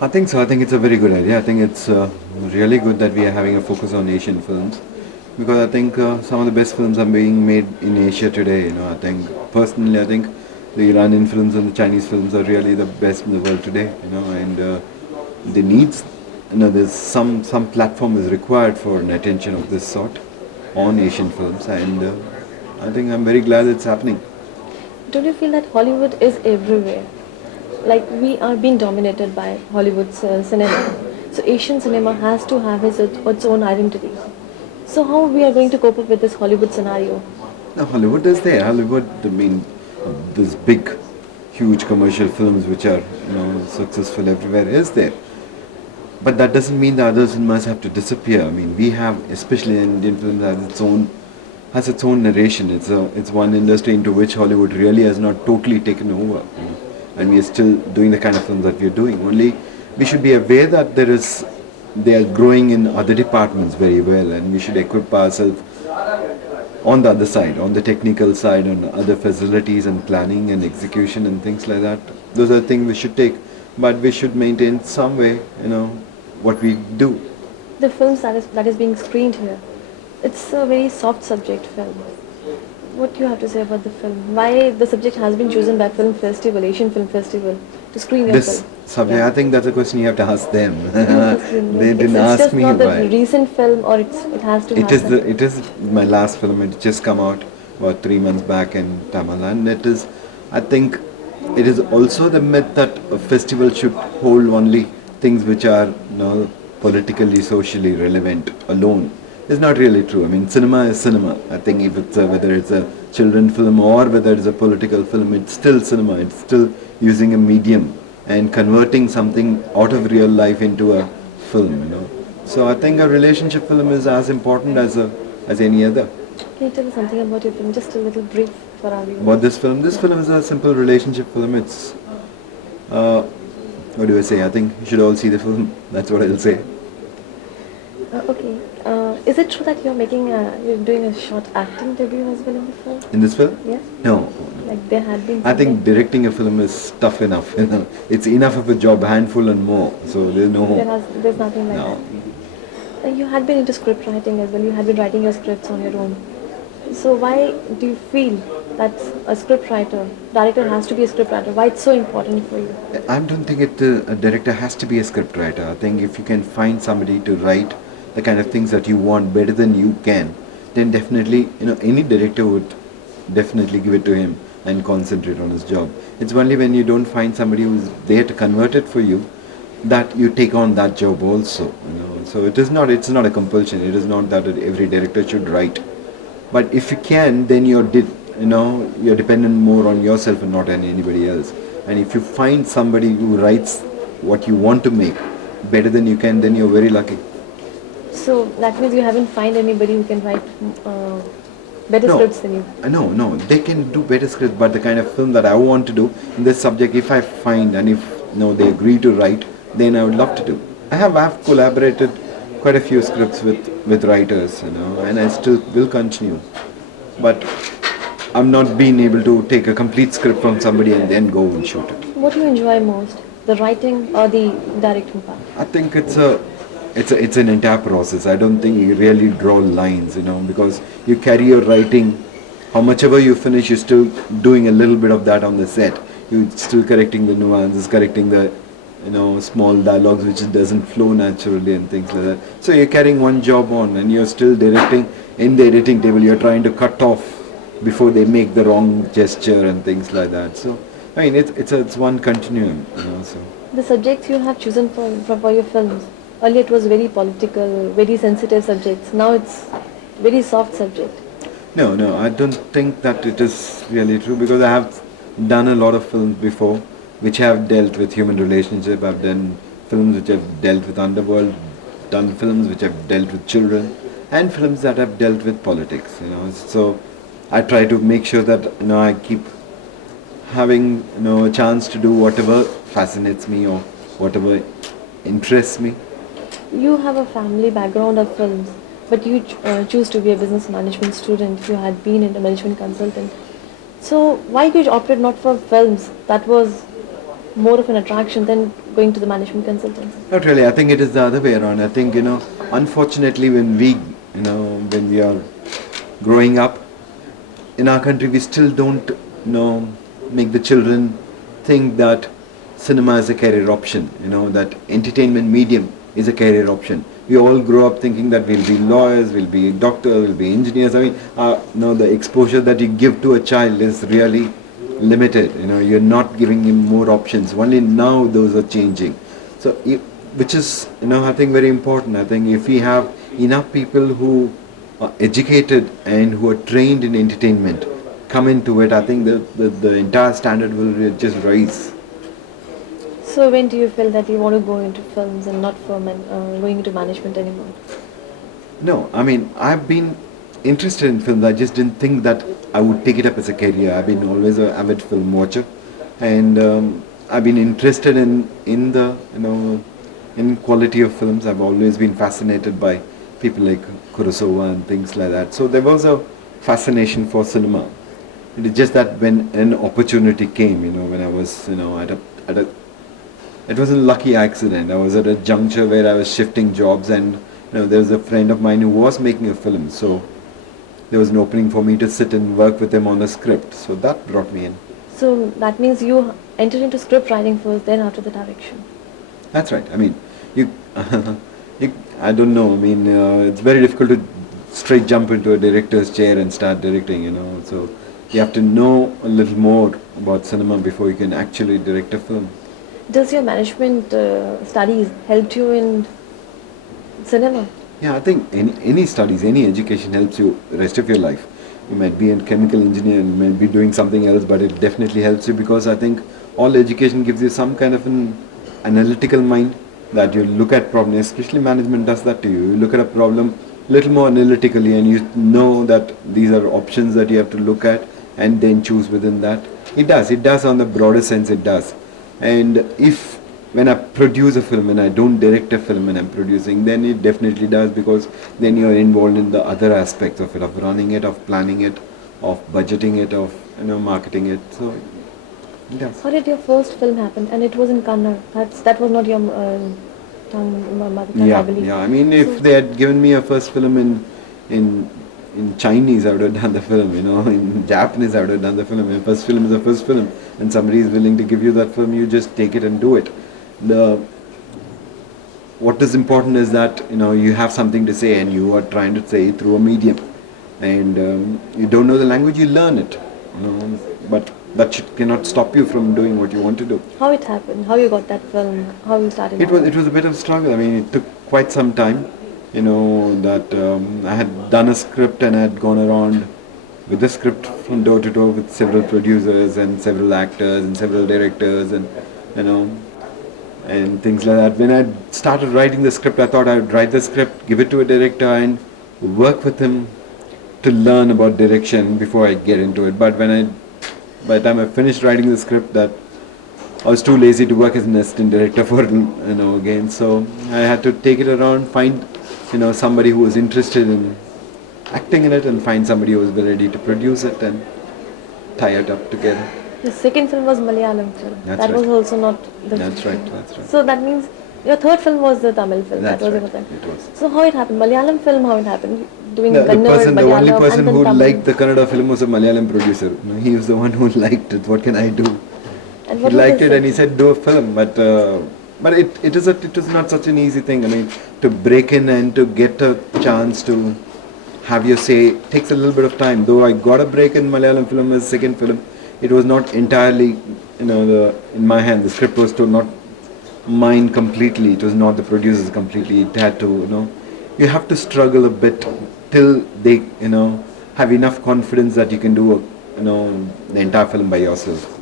I think so. I think it's a very good idea. I think it's really good that we are having a focus on Asian films because I think some of the best films are being made in Asia today. I think personally, I think the Iranian films and the Chinese films are really the best in the world today. And the needs, there's some platform is required for an attention of this sort on Asian films, and I think I'm very glad it's happening. Don't you feel that Hollywood is everywhere? Like we are being dominated by Hollywood's cinema. So Asian cinema has to have its own identity. So how we are going to cope up with this Hollywood scenario? Now Hollywood is there. Hollywood, I mean, these big, huge commercial films which are successful everywhere is there. But that doesn't mean the other cinemas have to disappear. I mean, we have, especially Indian film, has its own narration. It's one industry into which Hollywood really has not totally taken over, and we are still doing the kind of films that we are doing. Only we should be aware that they are growing in other departments very well, and we should equip ourselves on the other side, on the technical side, on other facilities and planning and execution and things like that. Those are things we should take, but we should maintain some way, what we do. The films that is being screened here, it's a very soft subject film. What do you have to say about the film? Why the subject has been chosen by Film Festival, Asian Film Festival, to screen your This film? subject, Yeah. I think that's a question you have to ask them. They It's, didn't it's ask just me not the why. recent film, or it has to It is happen. my last film. It just come out about 3 months back in Tamil, and I think, it is also the myth that a festival should hold only things which are politically, socially relevant alone. It's not really true. I mean, cinema is cinema. I think if it's whether it's a children film or whether it's a political film, it's still cinema. It's still using a medium and converting something out of real life into a film. So I think a relationship film is as important as any other. Can you tell us something about your film? Just a little brief for our About viewers. this film is a simple relationship film. It's what do I say? I think you should all see the film. That's what I'll say. Okay. Is it true that you're doing a short acting debut as well in the film? In this film? Yes. No. Like there had been I something. think directing a film is tough enough. It's enough of a job, handful and more. So There's nothing like no. that. You had been into script writing as well. You had been writing your scripts on your own. So why do you feel that a script writer, director has to be a script writer? Why it's so important for you? I don't think a director has to be a script writer. I think if you can find somebody to write the kind of things that you want better than you can, then definitely, any director would definitely give it to him and concentrate on his job. It's only when you don't find somebody who's there to convert it for you that you take on that job also. So it's not a compulsion. It is not that every director should write. But if you can, then you're dependent more on yourself and not on anybody else. And if you find somebody who writes what you want to make better than you can, then you're very lucky. So that means you haven't found anybody who can write better No, scripts than you. no, they can do better scripts, but the kind of film that I want to do in this subject, if I find and if they agree to write, then I would love to do. I have collaborated quite a few scripts with writers, and I still will continue. But I'm not being able to take a complete script from somebody and then go and shoot it. What do you enjoy most, the writing or the directing part? I think it's an entire process. I don't think you really draw lines, because you carry your writing. How much ever you finish, you're still doing a little bit of that on the set. You're still correcting the nuances, correcting the small dialogues which doesn't flow naturally and things like that. So you're carrying one job on, and you're still directing. In the editing table, you're trying to cut off before they make the wrong gesture and things like that. So I mean, it's one continuum. So. The subjects you have chosen for your films, earlier it was very political, very sensitive subjects. Now it's very soft subject. No, I don't think that it is really true because I have done a lot of films before which have dealt with human relationship. I've done films which have dealt with underworld, done films which have dealt with children, and films that have dealt with politics. So I try to make sure that I keep having a chance to do whatever fascinates me or whatever interests me. You have a family background of films, but you choose to be a business management student. You had been a management consultant. So why you opted not for films? That was more of an attraction than going to the management consultancy? Not really. I think it is the other way around. I think, unfortunately, when we are growing up in our country, we still don't, make the children think that cinema is a career option. That entertainment medium is a career option. We all grow up thinking that we'll be lawyers, we'll be doctors, we'll be engineers. I mean, the exposure that you give to a child is really limited. You're not giving him more options. Only now those are changing. So, which is, I think very important. I think if we have enough people who are educated and who are trained in entertainment come into it, I think the entire standard will just rise. So when do you feel that you want to go into films and not going into management anymore? No, I mean, I've been interested in films. I just didn't think that I would take it up as a career. I've been always an avid film watcher, and I've been interested in the in quality of films. I've always been fascinated by people like Kurosawa and things like that. So there was a fascination for cinema. It is just that when an opportunity came, when I was, at a it was a lucky accident. I was at a juncture where I was shifting jobs, and there was a friend of mine who was making a film. So there was an opening for me to sit and work with him on a script. So that brought me in. So that means you entered into script writing first, then after the direction. That's right. I mean, you, I don't know. I mean, it's very difficult to straight jump into a director's chair and start directing. So you have to know a little more about cinema before you can actually direct a film. Does your management studies helped you in cinema? Yeah, I think any studies, any education helps you the rest of your life. You might be a chemical engineer, you might be doing something else, but it definitely helps you, because I think all education gives you some kind of an analytical mind that you look at problems, especially management does that to you. You look at a problem a little more analytically, and you know that these are options that you have to look at and then choose within that. It does on the broader sense, it does. And if when I produce a film and I don't direct a film and I'm producing, then it definitely does, because then you're involved in the other aspects of it, of running it, of planning it, of budgeting it, of marketing it. So it does. How did your first film happen? And it was in Kannada. That was not your mother tongue, I believe. Yeah. I mean, if they had given me a first film in Chinese, I would have done the film. In Japanese, I would have done the film. If first film is the first film, and somebody is willing to give you that film, you just take it and do it. What is important is that you have something to say, and you are trying to say it through a medium, and you don't know the language, you learn it. But that cannot stop you from doing what you want to do. How it happened? How you got that film? How you started? It was a bit of a struggle. I mean, it took quite some time. That I had done a script and I had gone around with the script from door to door with several producers and several actors and several directors and and things like that. When I started writing the script, I thought I would write the script, give it to a director and work with him to learn about direction before I get into it. But by the time I finished writing the script, that I was too lazy to work as an assistant director for again. So I had to take it around, find somebody who was interested in acting in it, and find somebody who was ready to produce it and tie it up together. The second film was Malayalam film. That's that right. was also not the That's film. right. That's right. So that means your third film was the Tamil film. That's that was right. the It was. So how it happened? Malayalam film, how it happened? Doing The Kannada, only Malayalam, person and then who Tamil. liked the Kannada film was a Malayalam producer. He was the one who liked it. What can I do? And He what was liked the it and he second? said do a film, but it is not such an easy thing. I mean, to break in and to get a chance to have your say takes a little bit of time. Though I got a break in Malayalam film as second film, it was not entirely in my hand. The script was not mine completely. It was not the producer's completely. It had to you have to struggle a bit till they have enough confidence that you can do the entire film by yourself.